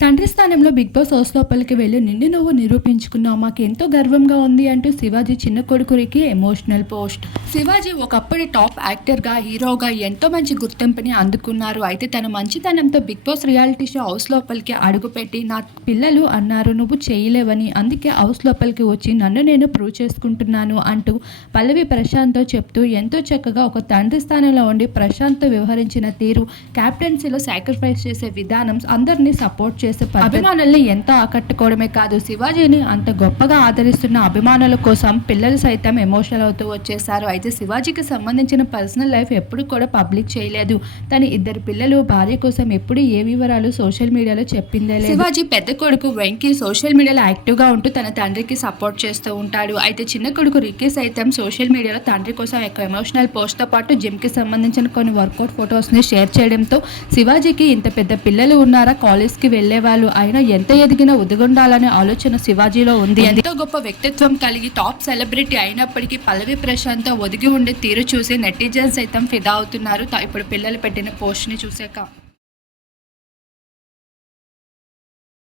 తండ్రి స్థానంలో big boss house లోపలికి వెళ్ళి నిన్ను నువ్వు నిరూపించుకున్నావు. మాకు ఎంతో గర్వంగా ఉంది అంటూ శివాజీ చిన్న కొడుకురికి ఎమోషనల్ పోస్ట్ శివాజీ ఒకప్పటి టాప్ యాక్టర్గా హీరోగా ఎంతో మంచి గుర్తింపుని అందుకున్నారు. అయితే తన మంచితనంతో Big Boss reality show house లోపలికి అడుగుపెట్టి నా పిల్లలు అన్నారు నువ్వు చేయలేవని అందుకే హౌస్ లోపలికి వచ్చి నన్ను నేను ప్రూవ్ చేసుకుంటున్నాను అంటూ పల్లవి ప్రశాంత్తో చెప్తూ ఎంతో చక్కగా ఒక తండ్రి స్థానంలో ఉండి ప్రశాంత్తో వ్యవహరించిన తీరు క్యాప్టెన్సీలో సాక్రిఫైస్ చేసే విధానం అందరినీ సపోర్ట్ చేసే అభిమానుల్ని ఎంతో ఆకట్టుకోవడమే కాదు. శివాజీని అంత గొప్పగా ఆదరిస్తున్న అభిమానుల కోసం పిల్లలు సైతం ఎమోషనల్ అవుతూ వచ్చేసారు అయితే శివాజీకి సంబంధించిన పర్సనల్ లైఫ్ ఎప్పుడు కూడా పబ్లిక్ చేయలేదు. తన ఇద్దరు పిల్లలు భార్య కోసం ఎప్పుడు ఏ వివరాలు సోషల్ మీడియాలో చెప్పిందే లేదు. శివాజీ పెద్ద కొడుకు వెంకీ సోషల్ మీడియాలో యాక్టివ్గా ఉంటూ తన తండ్రికి సపోర్ట్ చేస్తూ ఉంటాడు. అయితే చిన్న కొడుకు రిక్కీ సైతం సోషల్ మీడియాలో తండ్రి కోసం ఒక ఎమోషనల్ పోస్ట్తో పాటు జిమ్కి సంబంధించిన కొన్ని వర్కౌట్ ఫొటోస్ని షేర్ చేయడంతో శివాజీకి ఇంత పెద్ద పిల్లలు ఉన్నారా? కాలేజ్కి వెళ్ళే వాళ్ళు ఎంత ఎదిగినా ఉదిగుండాలనే ఆలోచన శివాజీలో ఉంది. ఎంతో గొప్ప వ్యక్తిత్వం కలిగి టాప్ సెలబ్రిటీ అయినప్పటికీ పల్లవి ప్రశాంత్ ఒదిగి ఉండే తీరు చూసి నెటిజన్స్ సైతం ఫిదా అవుతున్నారు. ఇప్పుడు పిల్లలు పెట్టిన పోస్ట్ని చూసాక.